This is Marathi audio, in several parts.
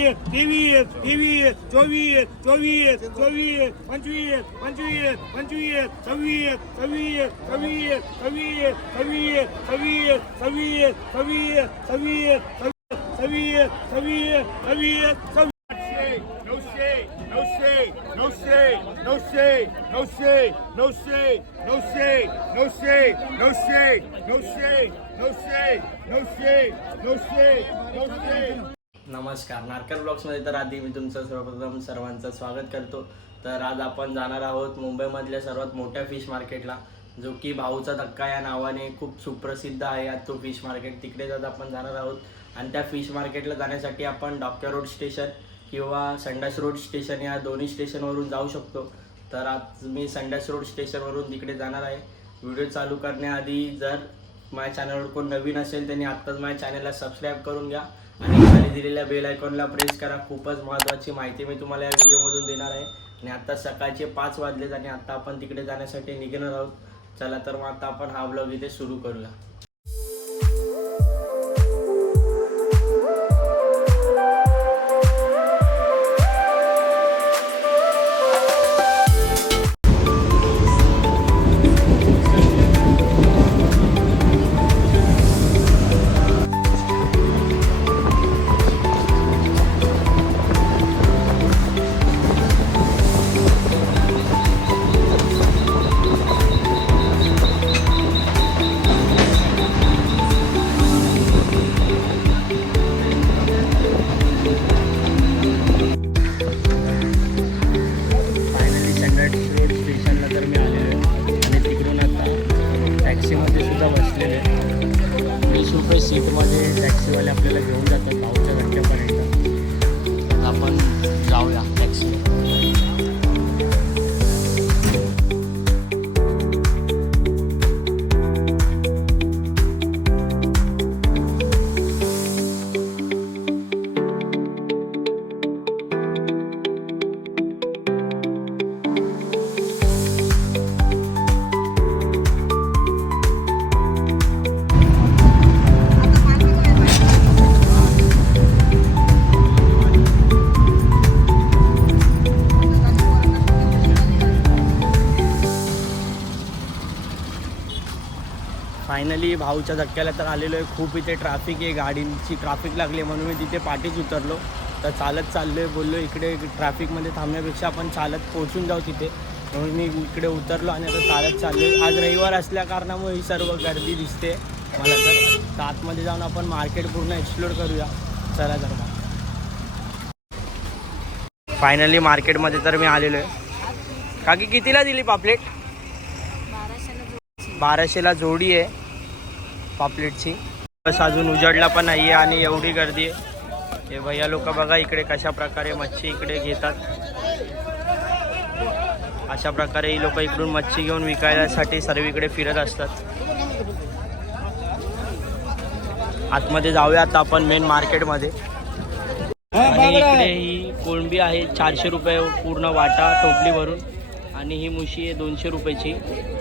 ત્રેવીસ ત્રેવીસ ચોવીસ ચોવીસ ચોવીસ પંચવીસ પંચવીસ પંચવીસ છવ્વીસ છવ્વીસ છવ્વીસ છવ્વીસ છવ્વીસ છવ્વીસ છવ્વીસ છવ્વીસ છવ્વીસ છવ્વીસ છવ્વીસ છવ્વીસ છવ્વીસ No shade, no shade, no shade, no shade, no shade, no shade, no shade, no shade, no shade, no shade, no shade, no shade, no shade. नमस्कार. नारकर ब्लॉग्समध्ये तर आधी मी तुमचं सर्वप्रथम सर्वांचं स्वागत करतो. तर आज आपण जाणार आहोत मुंबईमधल्या सर्वात मोठ्या फिश मार्केटला जो की भाऊचा धक्का या नावाने खूप सुप्रसिद्ध आहे. आज तो फिश मार्केट तिकडे आज आपण जाणार आहोत. आणि त्या फिश मार्केटला जाण्यासाठी आपण डॉक्टर रोड स्टेशन किंवा संडास रोड स्टेशन या दोन्ही स्टेशनवरून जाऊ शकतो. तर आज मी संडास रोड स्टेशनवरून तिकडे जाणार आहे. व्हिडिओ चालू करण्याआधी जर माझ्या चॅनलवर कोण नवीन असेल त्यांनी आत्ताच माझ्या चॅनलला सबस्क्राईब करून घ्या. आणि खाली दिलेल्या बेल आयकॉनला प्रेस करा. खूपच महत्त्वाची माहिती मी तुम्हाला या व्हिडिओमधून देणार आहे. आणि आत्ता सकाळचे पाच वाजलेत आणि आत्ता आपण तिकडे जाण्यासाठी निघणार आहोत. चला तर मग आता आपण हा ब्लॉग इथे सुरू करूया. फायनली भाऊच्या धक्क्याला तर आलेलो आहे. खूप इथे ट्रॅफिक आहे. गाडींची ट्रॅफिक लागली म्हणून मी तिथे पाठीच उतरलो. तर चालत चाललो आहे बोललो इकडे ट्रॅफिकमध्ये थांबण्यापेक्षा आपण चालत पोहोचून जाऊ तिथे. म्हणून मी इकडे उतरलो आणि आता चालत चाललो आज रविवार असल्या कारणामुळे ही सर्व गर्दी दिसते मला तर. आतमध्ये जाऊन आपण मार्केट पूर्ण एक्सप्लोर करूया. चला तर मग. फायनली मार्केटमध्ये तर मी आलेलो आहे. काकी कितीला दिली पापलेट? बाराशेला जोडी आहे. पापलेटची. बस अजून उजडला पण नाही आहे आणि एवढी गर्दी आहे. हे भैया लोक बघा इकडे कशा प्रकारे मच्छी इकडे घेतात. अशा प्रकारे ही लोक इकडून मच्छी घेऊन विकायसाठी सर्व इकडे फिरत असतात. आतमध्ये जाऊया आता आपण मेन मार्केटमध्ये आणि इकडे ही कोळंबी आहे चारशे रुपये पूर्ण वाटा टोपली भरून आणि ही मुशी आहे दोनशे रुपयाची.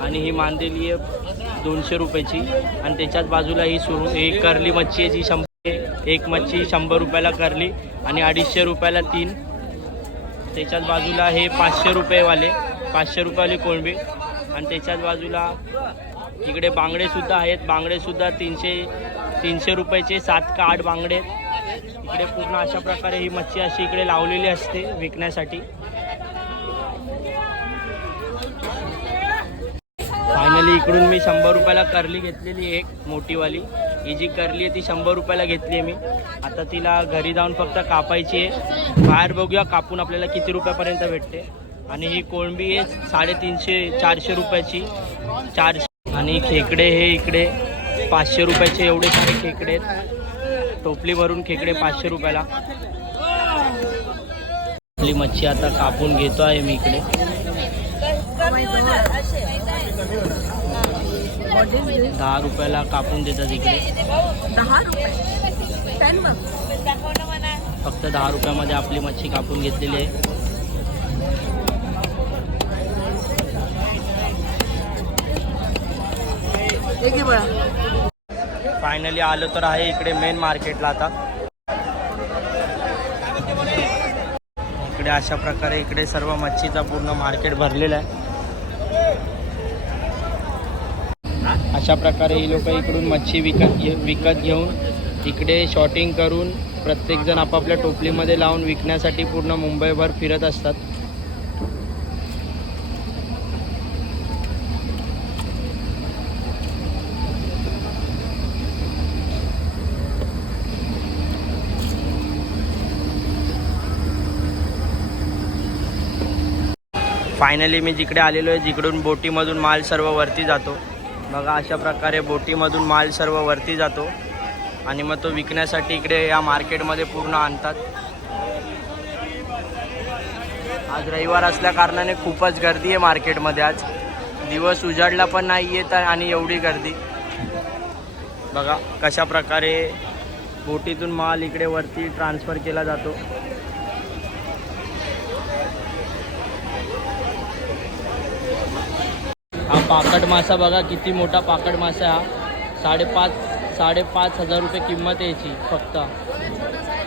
आणि ही मांदेली आहे दोनशे रुपयाची. आणि त्याच्याच बाजूला ही सुरू एक करली मच्छी आहे जी शंभर एक मच्छी शंभर रुपयाला करली आणि अडीचशे रुपयाला तीन. त्याच्याच बाजूला हे पाचशे रुपयेवाले पाचशे रुपयेवाली कोळंबी. आणि त्याच्याच बाजूला इकडे बांगडेसुद्धा आहेत. बांगडेसुद्धा तीनशे तीनशे रुपयाचे सात का आठ बांगडे इकडे पूर्ण अशा प्रकारे ही मच्छी अशी इकडे लावलेली असते विकण्यासाठी. फायनली इकडून मी शंभर रुपयाला करली घेतलेली एक मोठीवाली. ही जी करली आहे ती शंभर रुपयाला घेतली आहे मी. आता तिला घरी जाऊन फक्त कापायची आहे. बाहेर बघूया कापून आपल्याला किती रुपयापर्यंत भेटते. आणि ही कोळंबी आहे साडेतीनशे चारशे रुपयाची. चारशे. आणि खेकडे हे इकडे पाचशे रुपयाचे एवढे सारे खेकडे आहेत. टोपली भरून खेकडे पाचशे रुपयाला. आपली मच्छी आता कापून घेतो आहे मी इकडे. दहा रुपयाला कापून देतात इकडे. दहा रुपये? फक्त दहा रुपयामध्ये आपली मच्छी कापून घेतलेली आहे. फायनली आलो तर आहे इकडे मेन मार्केटला आता. इकडे अशा प्रकारे इकडे सर्व मच्छीचा पूर्ण मार्केट भरलेला आहे. अशा प्रकारे ही लोक इकडून मच्छी विकत घे विकत घेऊन इकडे शॉटिंग करून प्रत्येकजण आपापल्या टोपलीमध्ये लावून विकण्यासाठी पूर्ण मुंबईभर फिरत असतात. फायनली मी जिकडे आलेलो आहे जिकडून बोटीमधून माल सर्व वरती जातो. बघा अशा प्रकारे बोटीमधून माल सर्व वरती जातो. आणि मग तो विकण्यासाठी इकडे या मार्केटमध्ये पूर्ण आणतात. आज रविवार असल्या कारणाने खूपच गर्दी आहे मार्केटमध्ये आज. दिवस उजाडला पण नाही येत आणि एवढी गर्दी. बघा कशा प्रकारे बोटीतून माल इकडे वरती ट्रान्सफर केला जातो. हा पाकड मासा बघा किती मोठा पाकड मासा हा. साडेपाच साडेपाच हजार रुपये किंमत आहे याची फक्त.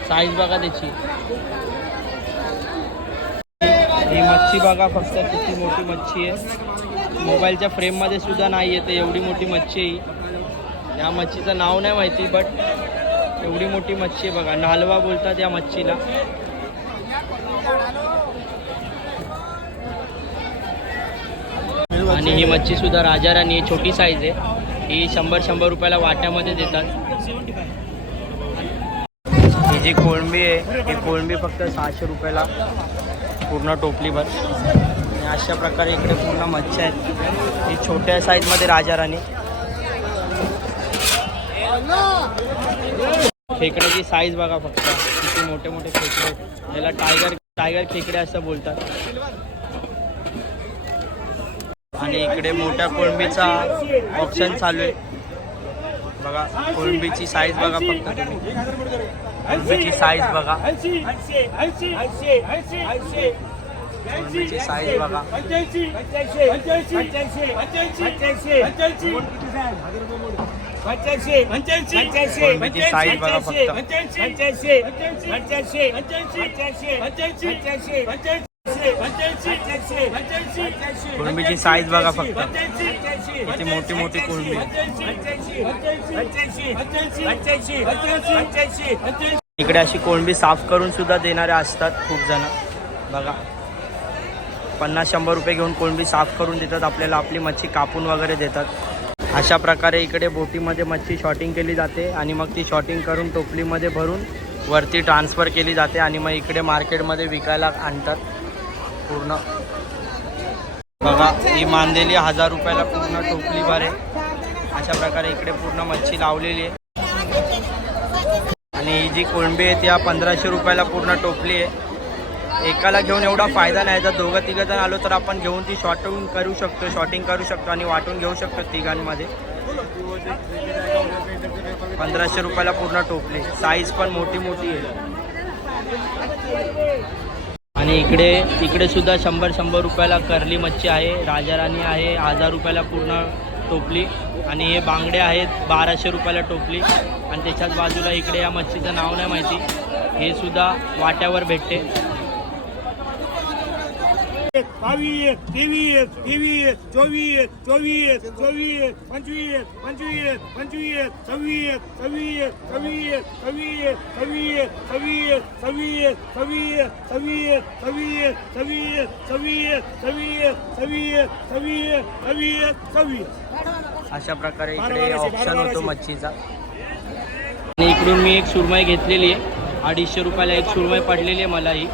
साईज बघा त्याची. ही मच्छी बघा फक्त किती मोठी मच्छी आहे. मोबाईलच्या फ्रेममध्ये सुद्धा नाही येते एवढी मोठी मच्छी आहे ही. या मच्छीचं नाव नाही माहिती बट एवढी मोठी मच्छी आहे बघा. नालवा बोलतात या मच्छीला. आणि ही मच्छी सुद्धा राजाराणी आहे, छोटी साईज आहे. ही शंभर शंभर रुपयाला वाट्यामध्ये देतात. ही जी कोळंबी आहे ही कोळंबी फक्त सहाशे रुपयाला पूर्ण टोपलीभर. आणि अशा प्रकारे इकडे पूर्ण मच्छी आहेत. ही छोट्या साईजमध्ये राजाराणी. खेकड्याची साईज बघा फक्त. किती मोठे मोठे खेकडे. याला टायगर टायगर खेकडे असं बोलतात. आणि इकडे मोठ्या कोळंबीचा ऑप्शन चालू आहे. बघा कोळंबीची साईज बघा फक्त कोळंबीची साईज बघा. साईज बघा. साईज बघा फक्त. कुळंबीची साईज बघा फक्त. किती मोठी मोठी कोळंबी इकडे अशी कोळंबी साफ करून सुद्धा देणारे असतात खूप जण. बघा. पन्नास शंभर रुपये घेऊन कोळंबी साफ करून देतात. आपल्याला आपली मच्छी कापून वगैरे देतात. अशा प्रकारे इकडे बोटीमध्ये मच्छी शॉटिंग केली जाते आणि मग ती शॉटिंग करून टोपलीमध्ये भरून वरती ट्रान्सफर केली जाते आणि मग इकडे मार्केटमध्ये विकायला आणतात. पूर्ण. बघा ही मांदेली हजार रुपयाला पूर्ण टोपली भर आहे अशा प्रकारे इकडे पूर्ण मच्छी लावलेली आहे. आणि ही जी कोळंबी आहे ती पंधराशे रुपयाला पूर्ण टोपली आहे. एकाला घेऊन एवढा फायदा नाही. जर दोघं तिघं जण आलो तर आपण घेऊन ती शॉटिंग करू शकतो शॉटिंग करू शकतो आणि वाटून घेऊ शकतो तिघांमध्ये. पंधराशे रुपयाला पूर्ण टोपली. साईज पण मोठी मोठी आहे. आणि इकडे इकडे सुद्धा शंभर शंभर रुपयाला करली मच्छी आहे राजाराणी आहे हजार रुपयाला पूर्ण टोपली. आणि हे बांगडे आहेत बाराशे रुपयाला टोपली. आणि त्याच्याच बाजूला इकडे या मच्छीचं नाव नाही माहिती. हे सुद्धा वाट्यावर भेटते. अशा प्रकारे इकडे ऑप्शन होतो मच्छीचा आणि इकडून मी एक सुरमई घेतलेली आहे अडीचशे रुपयाला एक सुरमई पडलेली आहे मला ही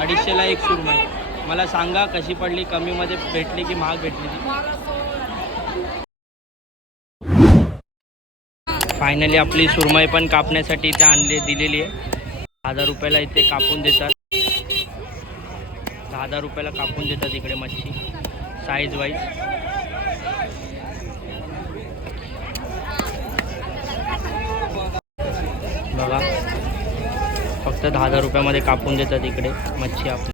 अडीचशेला एक सुरमई. मला सांगा कशी पडली कमीमध्ये भेटली की महाग भेटली ती? फायनली आपली सुरमई पण कापण्यासाठी इथे आणली दिलेली आहे. हजार रुपयाला इथे कापून देतात. दहा हजार रुपयाला कापून देतात इकडे मच्छी साईज वाईज बघा. फक्त दहा हजार रुपयामध्ये कापून देतात इकडे मच्छी आपली.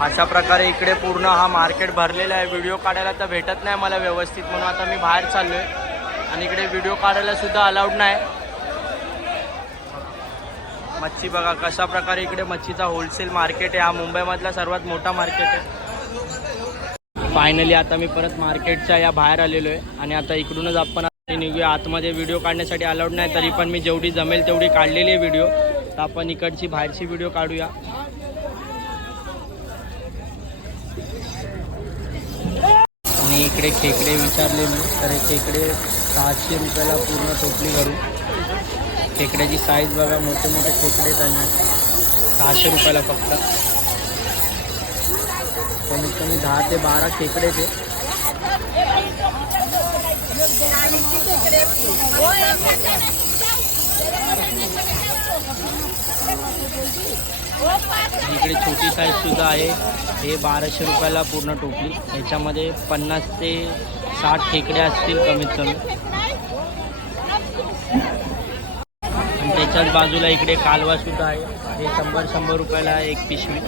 अशा प्रकारे इकडे पूर्ण हा मार्केट भरलेला आहे. व्हिडिओ काढायला तर भेटत नाही मला व्यवस्थित म्हणून आता मी बाहेर चाललो आहे आणि इकडे व्हिडिओ काढायला सुद्धा अलाउड नाही. मच्छी बघा कशा प्रकारे इकडे मच्छीचा होलसेल मार्केट आहे. हा मुंबईमधला सर्वात मोठा मार्केट आहे. फायनली आता मी परत मार्केटच्या या बाहेर आलेलो आहे आणि आता इकडूनच आपण निघूया आतमध्ये व्हिडिओ काढण्यासाठी अलाउड नाही तरी पण मी जेवढी जमेल तेवढी काढलेली आहे व्हिडिओ तर आपण इकडची बाहेरची व्हिडिओ काढूया. आणि इकडे खेकडे विचारले मी तर हे खेकडे सहाशे रुपयाला पूर्ण टोपली करू खेकड्याची साईज बघा मोठे मोठे खेकडे त्यांना सहाशे रुपयाला फक्त. कमीत कमी दहा ते बारा खेकडे ते इकडे छोटी साईज सुद्धा आहे. हे बाराशे रुपयाला पूर्ण टोपली याच्यामध्ये पन्नास ते साठ खेकडे असतील कमीत कमी. आणि त्याच्याच बाजूला इकडे कालवा सुद्धा आहे. हे शंभर शंभर रुपयाला एक पिशवी.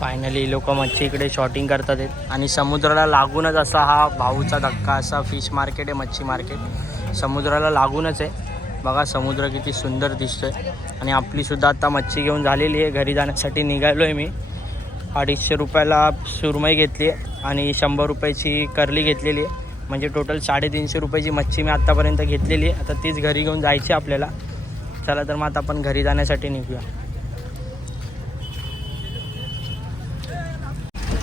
फायनली लोक मच्छी इकडे शॉटिंग करतात आहेत. आणि समुद्राला लागूनच असा हा भाऊचा धक्का असा फिश मार्केट आहे मच्छी मार्केट समुद्राला लागूनच आहे. बघा समुद्र किती सुंदर दिसतोय. आणि आपलीसुद्धा आता मच्छी घेऊन झालेली आहे. घरी जाण्यासाठी निघालो आहे मी. अडीचशे रुपयाला सुरमई घेतली आहे आणि शंभर रुपयाची करली घेतलेली आहे. म्हणजे टोटल साडेतीनशे रुपयाची मच्छी मी आत्तापर्यंत घेतलेली आहे. आता तीच घरी घेऊन जायची आहे आपल्याला. चला तर मग आता आपण घरी जाण्यासाठी निघूया.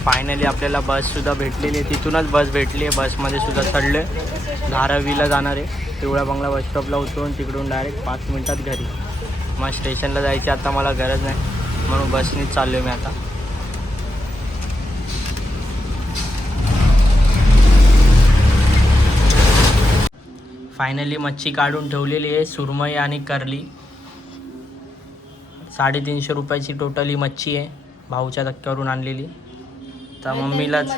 फायनली आपल्याला बससुद्धा भेटलेली आहे. तिथूनच बस भेटली आहे. बसमध्ये सुद्धा चढलो आहे धारावीला जाणार आहे. पिवळा बंगला बस स्टॉपला उतरून तिकडून डायरेक्ट पाच मिनटात घरी. मग स्टेशनला जायची आता मला गरज नाही. म्हणून बसनीच चाललो आहे मी आता. फायनली मच्छी काढून ठेवलेली आहे. सुरमई आणि करली. साडेतीनशे रुपयाची टोटली मच्छी आहे. भाऊच्या धक्क्यावरून आणलेली. तर मम्मीलाच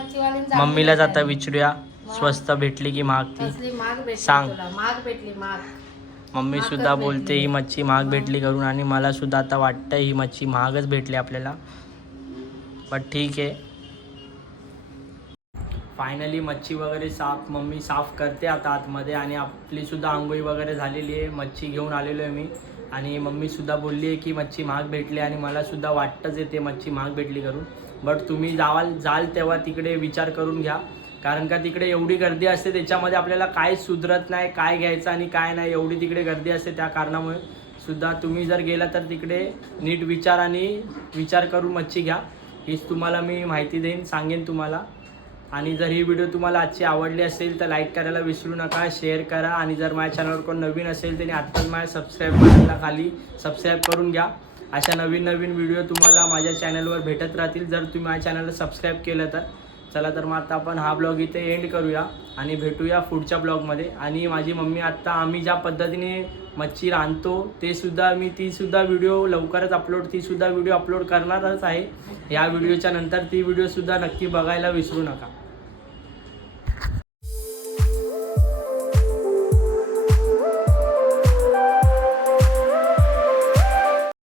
मम्मीलाच आता विचारूया. स्वस्त भेटली की महाग ती? सांग. भेटली मम्मी सुद्धा. बोलते ही मच्छी महाग भेटली करून आणि मला सुद्धा आता वाटतं ही मच्छी महागच भेटली आपल्याला. बट ठीक आहे. फायनली मच्छी वगैरे साफ मम्मी साफ करते आता आतमध्ये आणि आपली सुद्धा आंघोळी वगैरे झालेली आहे. मच्छी घेऊन आलेलो आहे मी. आणि मम्मी सुद्धा बोलली आहे की मच्छी महाग भेटली आणि मला सुद्धा वाटतंच आहे ते मच्छी महाग भेटली करून. बट तुम्ही जावाल जाल तेव्हा तिकडे विचार करून घ्या. कारण का तिकडे एवढी गर्दी असते त्याच्यामध्ये आपल्याला काय सुधरत नाही काय घ्यायचं आणि काय नाही एवढी तिकडे गर्दी असते त्या कारणामुळे. सुद्धा तुम्ही जर गेला तर तिकडे नीट विचार आणि विचार करून मच्छी घ्या. हीच तुम्हाला मी माहिती देईन सांगेन तुम्हाला. आणि जर ही व्हिडिओ तुम्हाला आजची आवडली असेल तर लाईक करायला विसरू नका शेअर करा. आणि जर माझ्या चॅनलवर कोण नवीन असेल त्यांनी आत्ताच माझ्या सबस्क्राईब बटनला खाली सबस्क्राईब करून घ्या. अशा नवीन नवीन व्हिडिओ तुम्हाला माझ्या चॅनलवर भेटत राहतील. जर तुम्ही माझ्या चॅनलला सबस्क्राईब केलं तर चला तर मग आता आपण हा ब्लॉग इथे एंड करूया आणि भेटूया पुढच्या ब्लॉगमध्ये आणि माझी मम्मी आत्ता आम्ही ज्या पद्धतीने मच्छी रांधतो ते सुद्धा मी तीसुद्धा व्हिडिओ लवकरच अपलोड तीसुद्धा व्हिडिओ अपलोड करणारच आहे. या व्हिडिओच्या नंतर ती व्हिडिओसुद्धा नक्की बघायला विसरू नका.